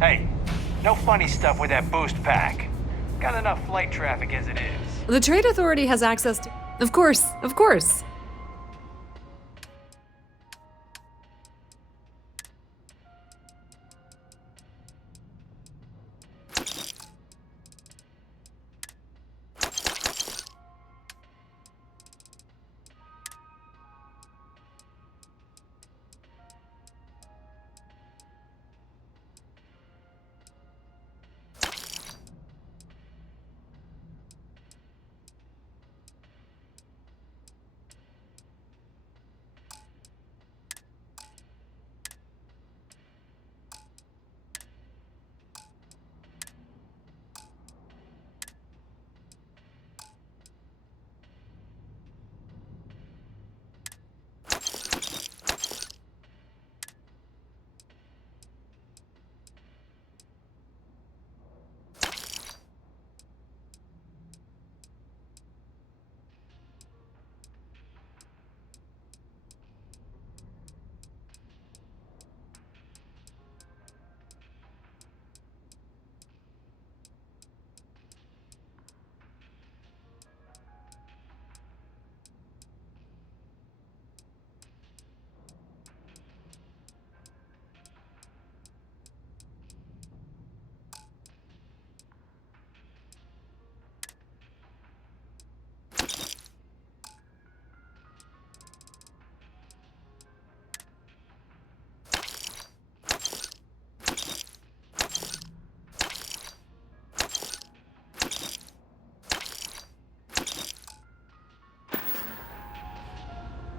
Hey, no funny stuff with that boost pack. Got enough flight traffic as it is. The Trade Authority has access to... Of course, of course.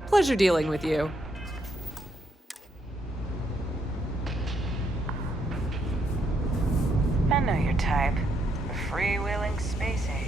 Pleasure dealing with you. I know your type. A freewheeling space ace.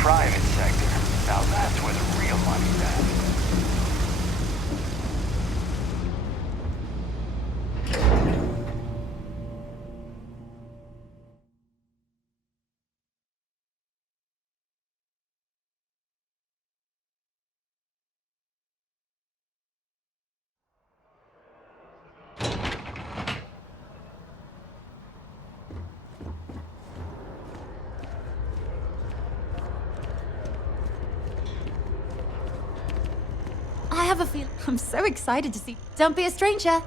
Private sector. Now that's where the real money's at. I have a feeling. I'm so excited to see. Don't be a stranger.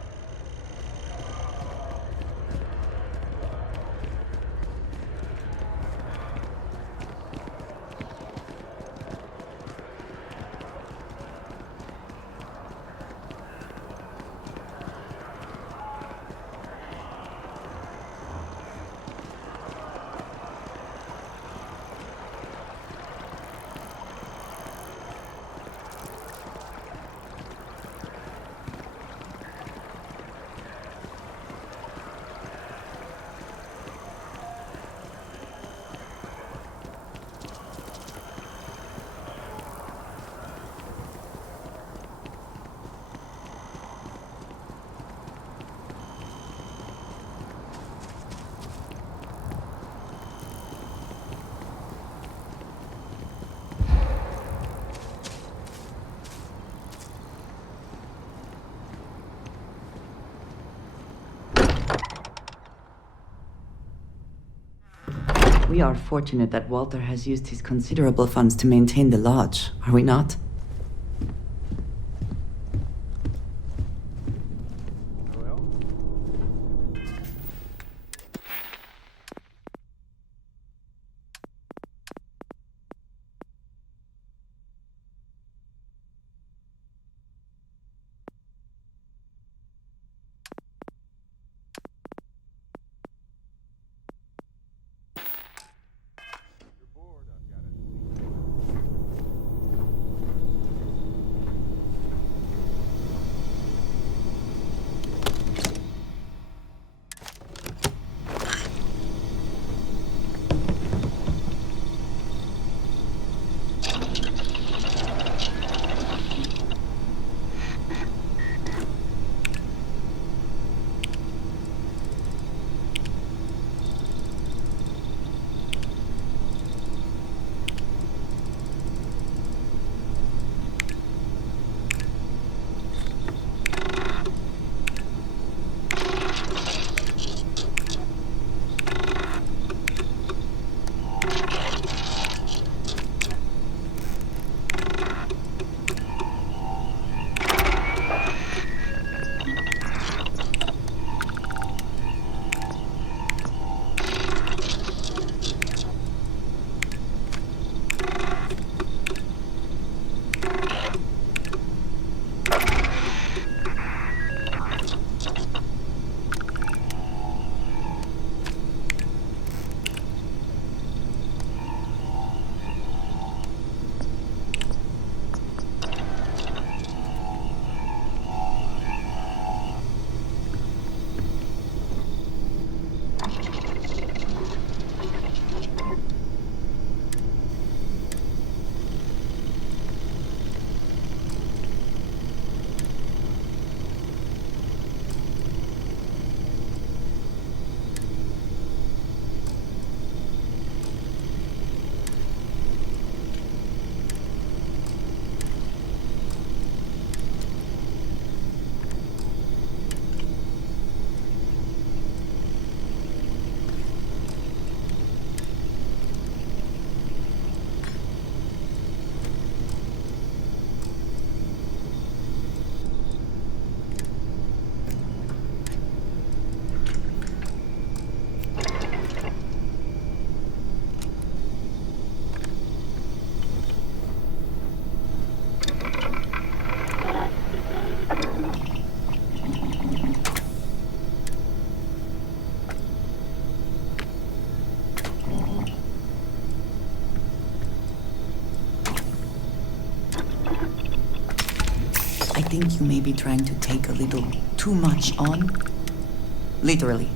We are fortunate that Walter has used his considerable funds to maintain the lodge, are we not? think you may be trying to take a little too much on. Literally.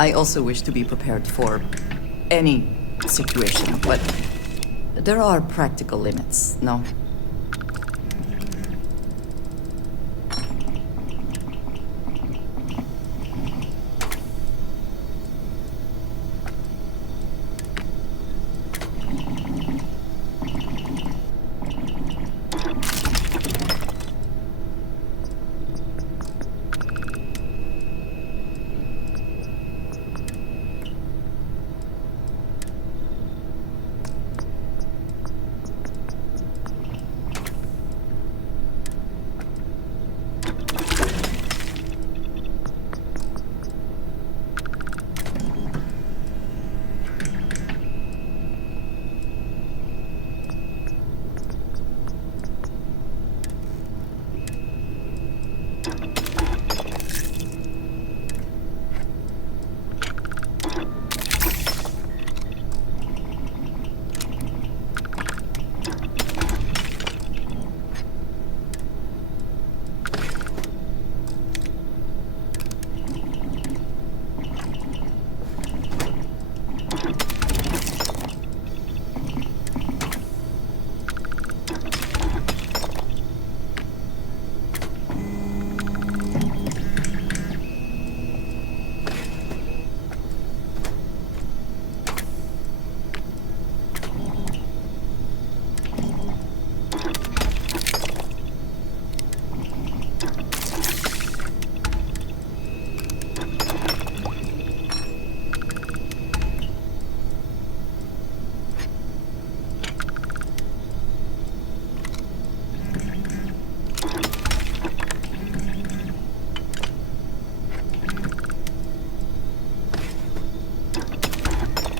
I also wish to be prepared for any situation, but there are practical limits, no?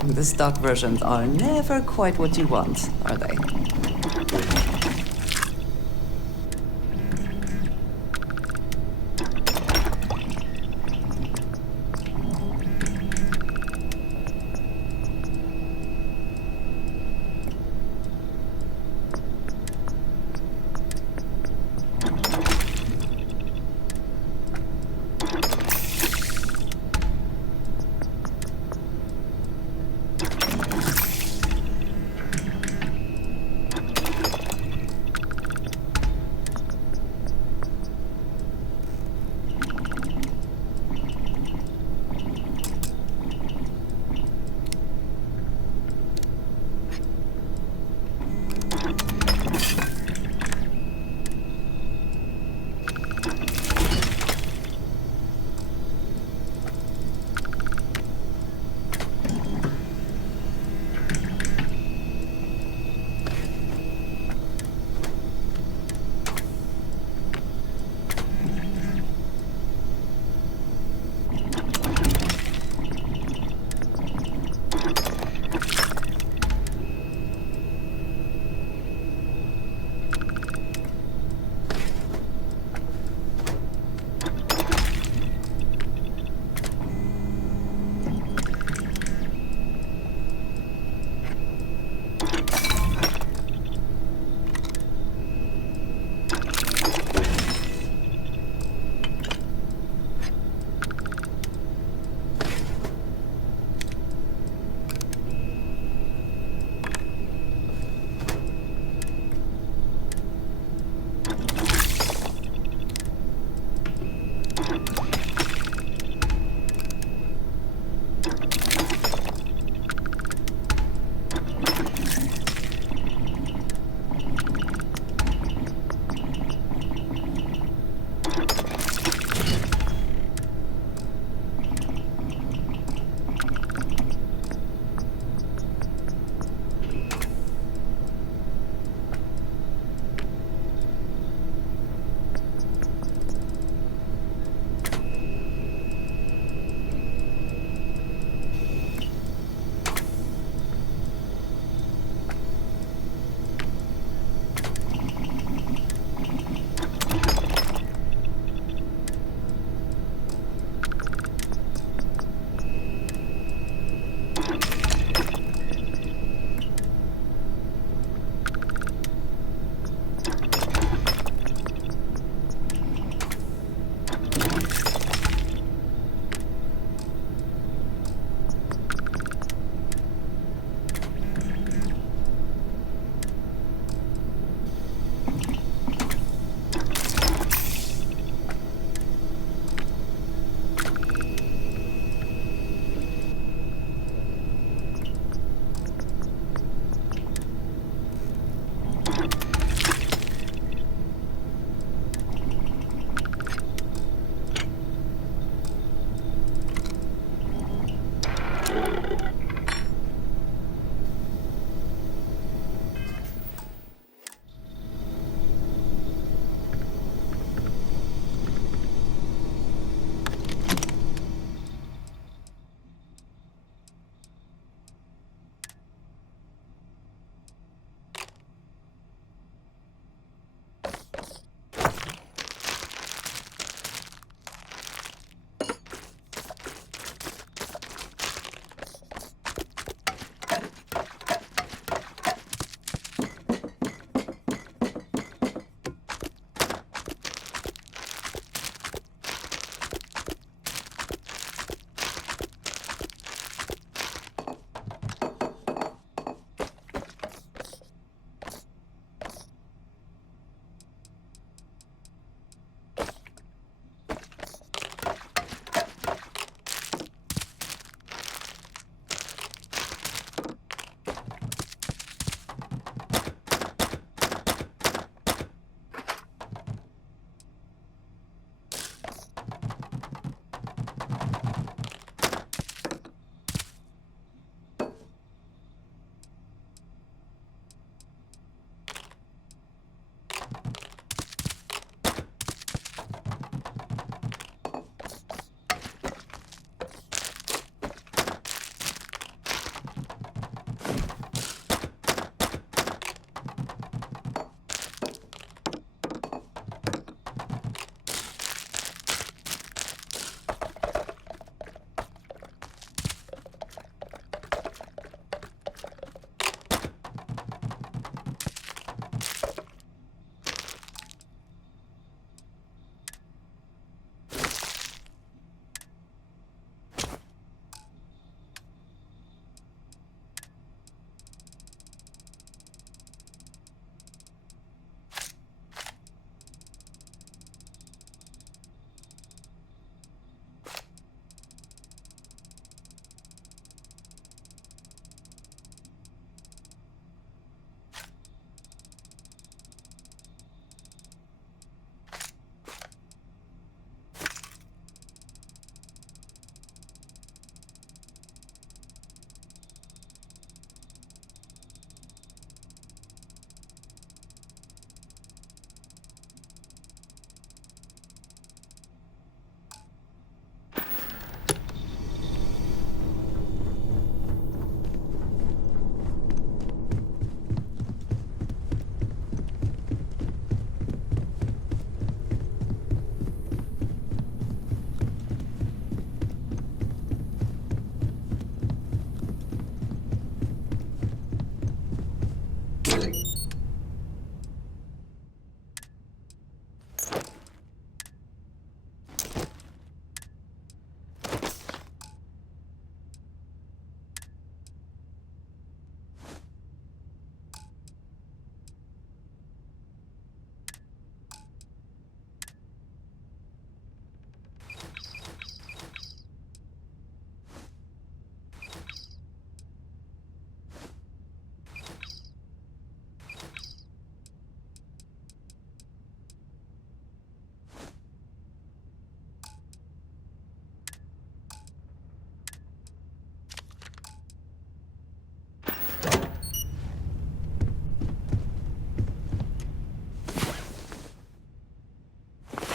The stock versions are never quite what you want, are they?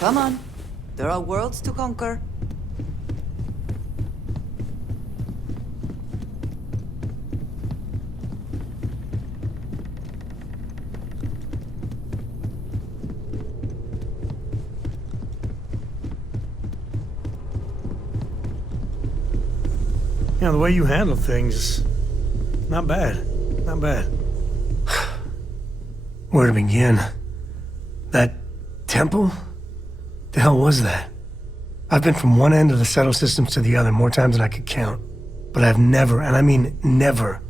Come on. There are worlds to conquer. You know, the way you handle things, not bad. Not bad. Where to begin? That temple? The hell was that? I've been from one end of the settle systems to the other more times than I could count. But I've never, and I mean never,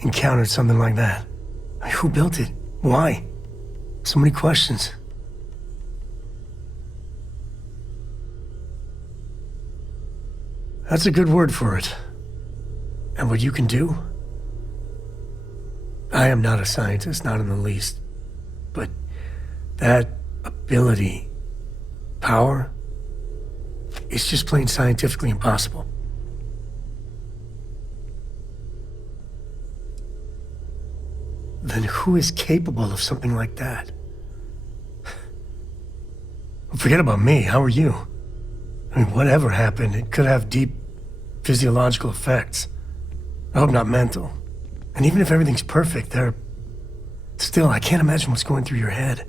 encountered something like that. Who built it? Why? So many questions. That's a good word for it. And what you can do? I am not a scientist, not in the least. But that ability, power, it's just plain scientifically impossible. Then who is capable of something like that? Forget about me, how are you? I mean, whatever happened, it could have deep physiological effects. I hope not mental. And even if everything's perfect, still, I can't imagine what's going through your head.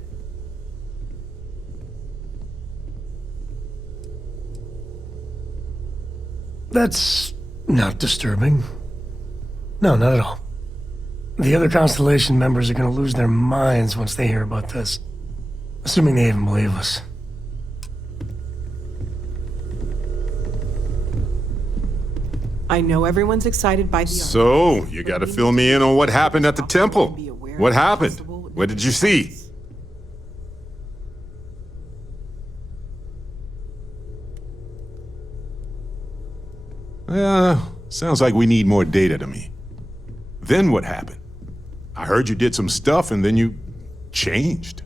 That's not disturbing. No, not at all. The other Constellation members are gonna lose their minds once they hear about this. Assuming they even believe us. I know everyone's excited by the So, you gotta fill me in on what happened at the temple. What happened? What did you see? Sounds like we need more data to me. Then what happened? I heard you did some stuff and then you changed.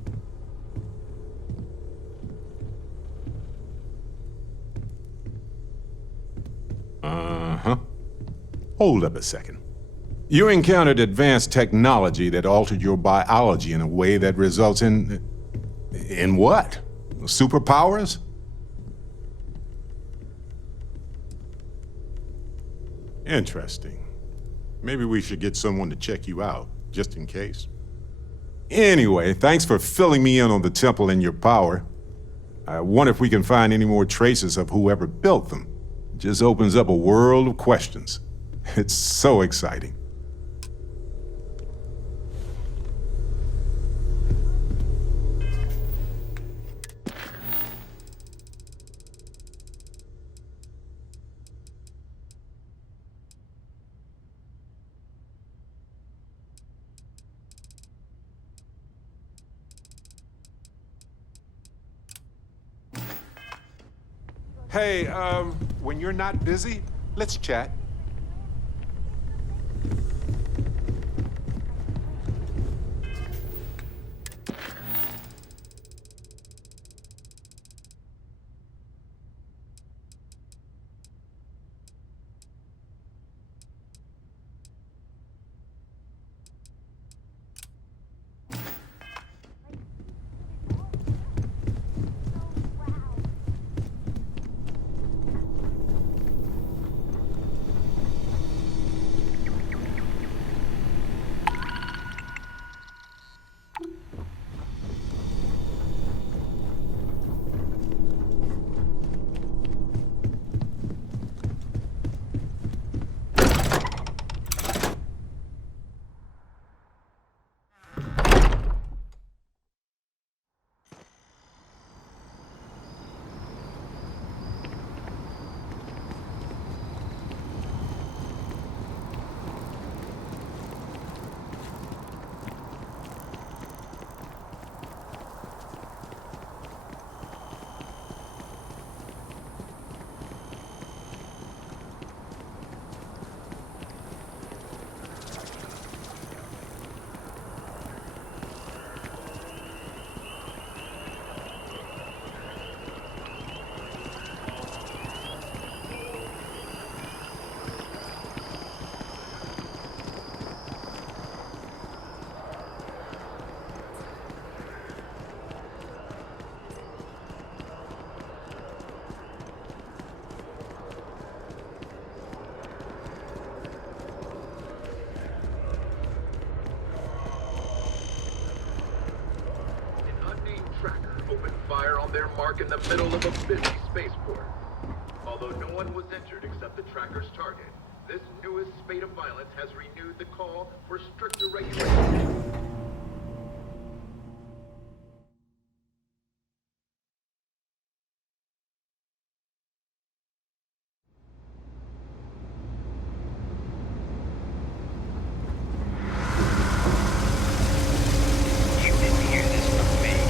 Uh-huh. Hold up a second. You encountered advanced technology that altered your biology in a way that results in... In what? Superpowers? Interesting. Maybe we should get someone to check you out, just in case. Anyway, thanks for filling me in on the temple and your power. I wonder if we can find any more traces of whoever built them. It just opens up a world of questions. It's so exciting. Hey, when you're not busy, let's chat. their mark in the middle of a busy spaceport. Although no one was injured except the tracker's target, this newest spate of violence has renewed the call for stricter regulations. You didn't hear this from me.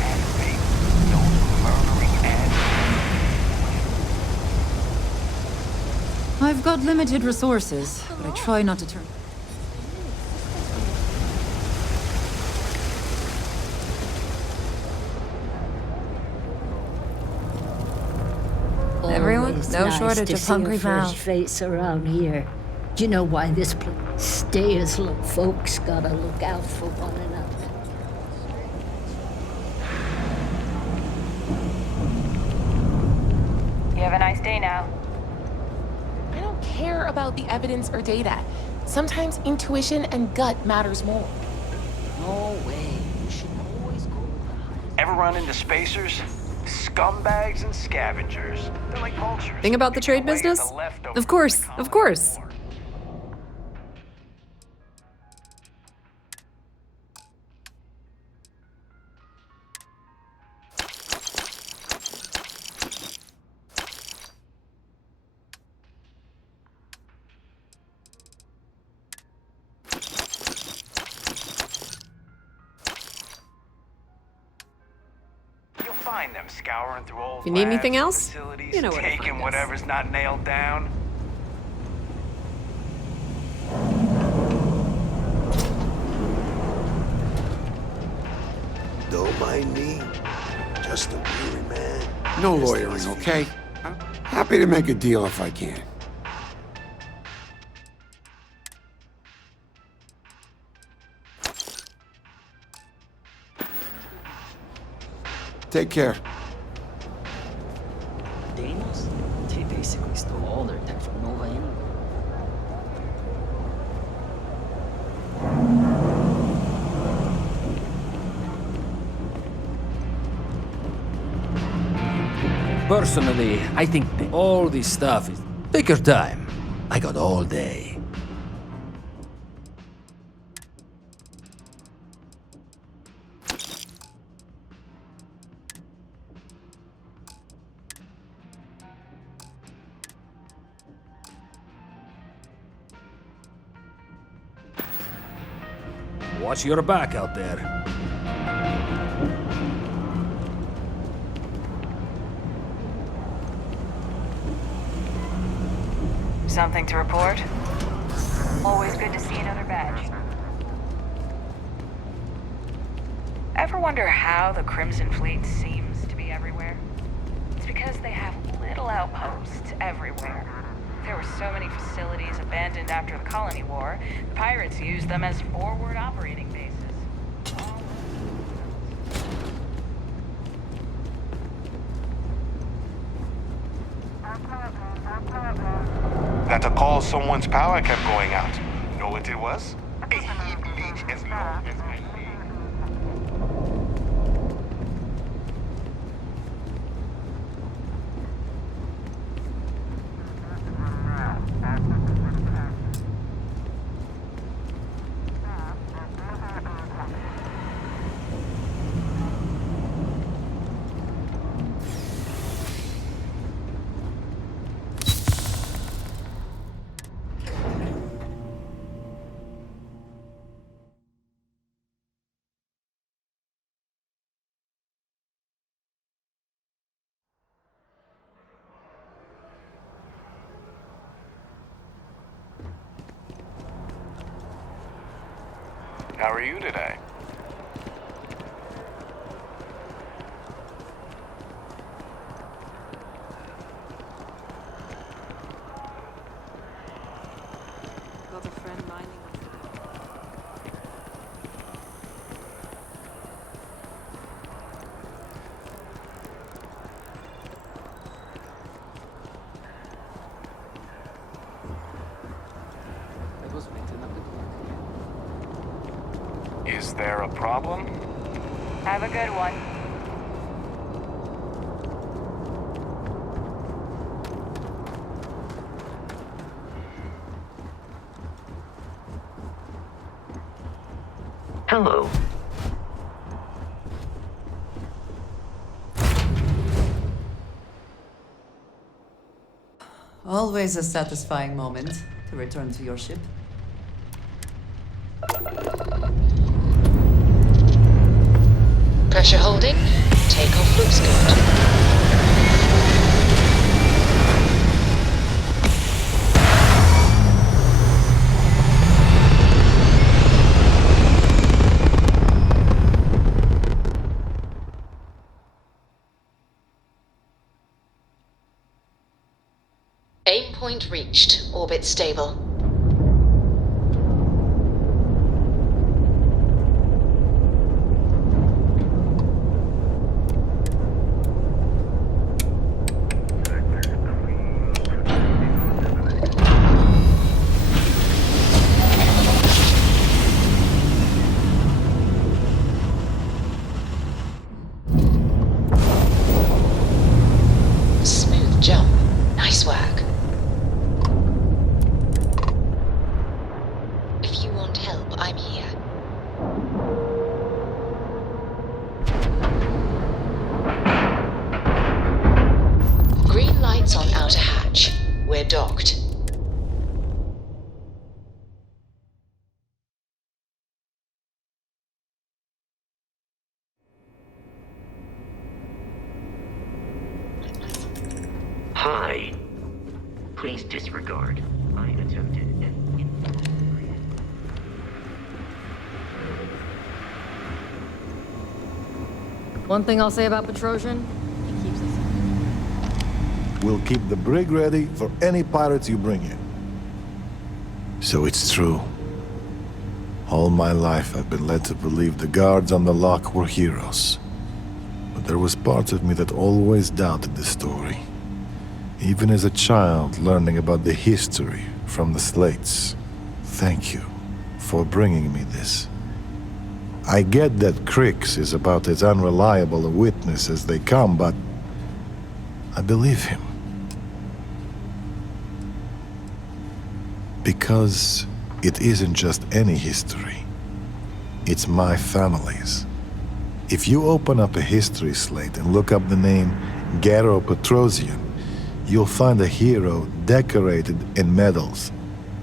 Activate those murmuring ads. I've got limited resources, but I try not to turn. Everyone, Always no nice shortage to of see hungry a fresh mouths. face around here. Do you know why this place stays low? Folks gotta look out for one another. You have a nice day now. I don't care about the evidence or data. Sometimes intuition and gut matters more. No way. You should always go with the highest. Ever run into spacers? Scumbags and scavengers. They're like vultures. Thing about the trade Picking away at business? the leftovers Of course, from the of course. Colony War. You'll find them scouring through old If you need labs anything and else, facilities, you know where to taking find us. whatever's not nailed down. Don't mind me. Just a weary man. No lawyering, okay? I'm happy to make a deal if I can. Take care. Deimos? They basically stole all their tech from Nova anyway. Personally, I think that all this stuff is... Take your time. I got all day. Watch your back out there. Something to report? Always good to see another badge. Ever wonder how the Crimson Fleet seems to be everywhere? It's because they have little outposts everywhere. There were so many facilities abandoned after the Colony War, the pirates used them as forward operating bases. That's a call someone's power kept going out. Know what it was? A heat leech as long as my leg. How are you today? Got a friend lining up. There a problem? Have a good one. Hello. Always a satisfying moment to return to your ship. Pressure holding. Takeoff looks good. Aim point reached. Orbit stable. Smooth jump. Nice work. If you want help, I'm here. Green lights on outer hatch. We're docked. Hi. Please disregard. I attempted an One thing I'll say about Petrosian, he keeps us. We'll keep the brig ready for any pirates you bring in. So it's true. All my life I've been led to believe the guards on the lock were heroes. But there was parts of me that always doubted the story. Even as a child learning about the history from the slates. Thank you for bringing me this. I get that Crix is about as unreliable a witness as they come, but I believe him. Because it isn't just any history. It's my family's. If you open up a history slate and look up the name Garo Petrosian, you'll find a hero decorated in medals.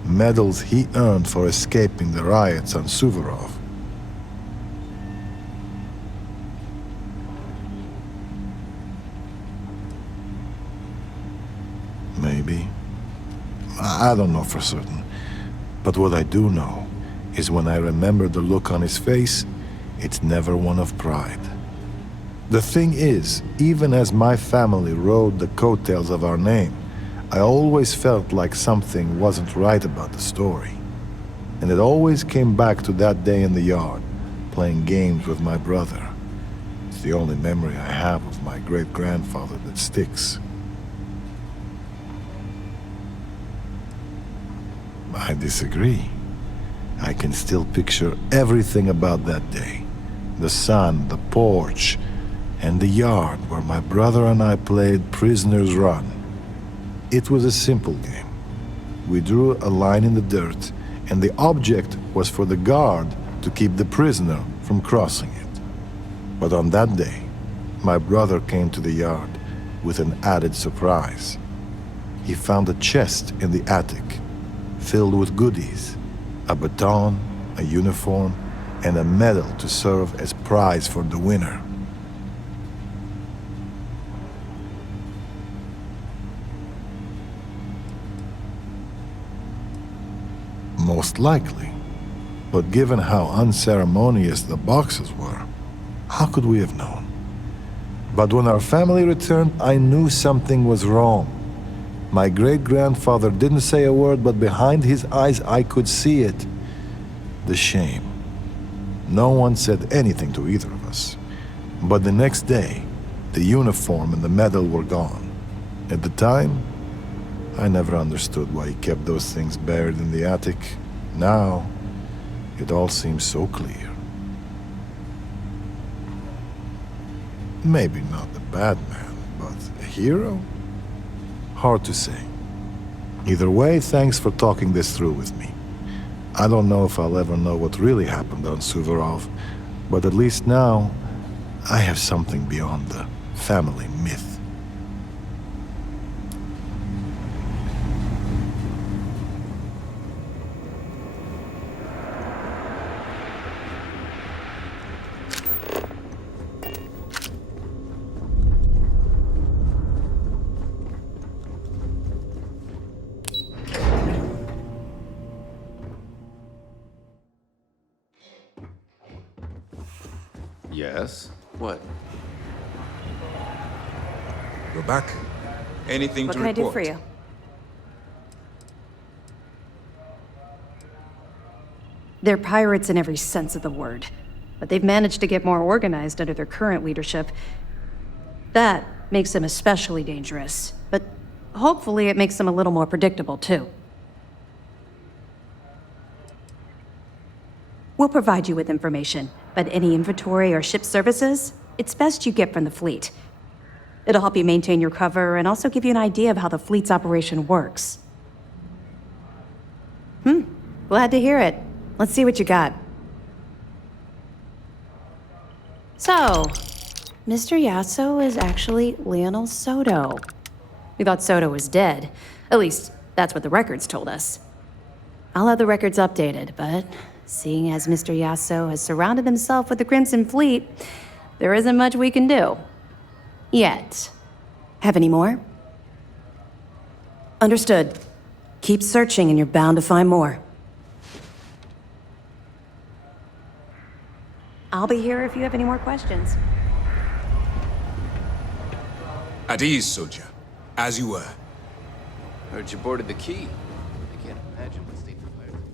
Medals he earned for escaping the riots on Suvorov. Maybe. I don't know for certain. But what I do know is when I remember the look on his face, it's never one of pride. The thing is, even as my family rode the coattails of our name, I always felt like something wasn't right about the story. And it always came back to that day in the yard, playing games with my brother. It's the only memory I have of my great-grandfather that sticks. I disagree. I can still picture everything about that day. The sun, the porch, and the yard where my brother and I played Prisoner's Run. It was a simple game. We drew a line in the dirt, and the object was for the guard to keep the prisoner from crossing it. But on that day, my brother came to the yard with an added surprise. He found a chest in the attic, filled with goodies, a baton, a uniform, and a medal to serve as prize for the winner. Most likely, but given how unceremonious the boxes were, how could we have known? But when our family returned, I knew something was wrong. My great-grandfather didn't say a word, but behind his eyes I could see it. The shame. No one said anything to either of us. But the next day, the uniform and the medal were gone. At the time, I never understood why he kept those things buried in the attic. Now, it all seems so clear. Maybe not a bad man, but a hero? Hard to say. Either way, thanks for talking this through with me. I don't know if I'll ever know what really happened on Suvorov, but at least now, I have something beyond the family myth. Yes? What? We're back. Anything What to can I report? do for you? They're pirates in every sense of the word, but they've managed to get more organized under their current leadership. That makes them especially dangerous, but hopefully it makes them a little more predictable, too. We'll provide you with information, but any inventory or ship services, it's best you get from the fleet. It'll help you maintain your cover and also give you an idea of how the fleet's operation works. Glad to hear it. Let's see what you got. So, Mr. Yasso is actually Lionel Soto. We thought Soto was dead. At least, that's what the records told us. I'll have the records updated, but seeing as Mr. Yasso has surrounded himself with the Crimson Fleet, there isn't much we can do. Yet. Have any more? Understood. Keep searching and you're bound to find more. I'll be here if you have any more questions. At ease, soldier. As you were. Heard you boarded the key. I can't imagine what state the pirates.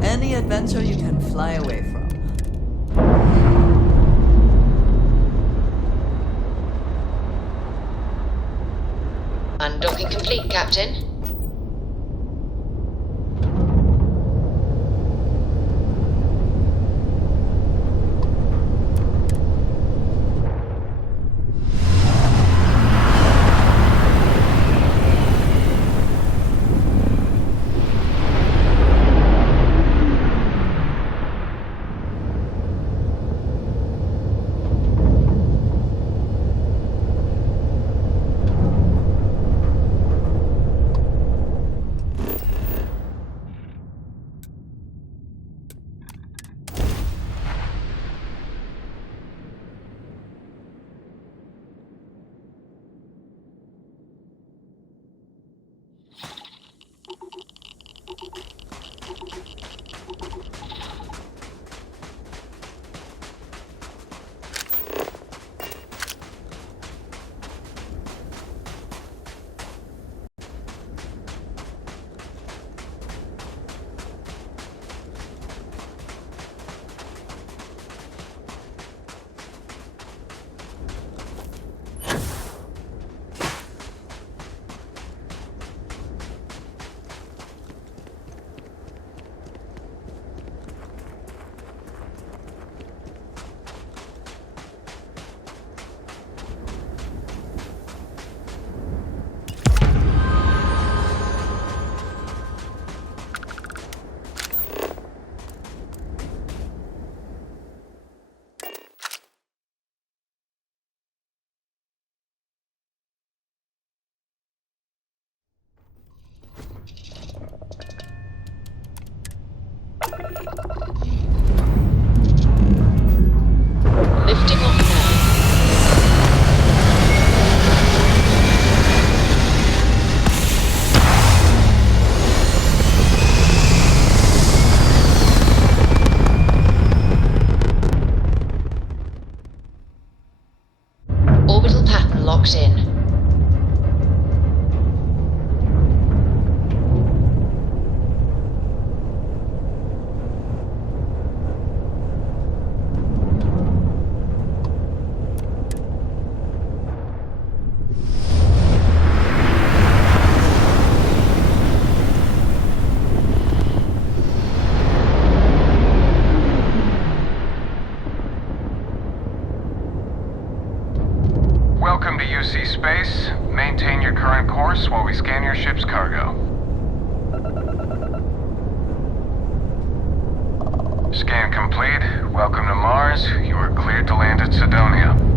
Any adventure you can fly away from. Undocking complete, Captain. your ship's cargo. Scan complete. Welcome to Mars. You are cleared to land at Sidonia.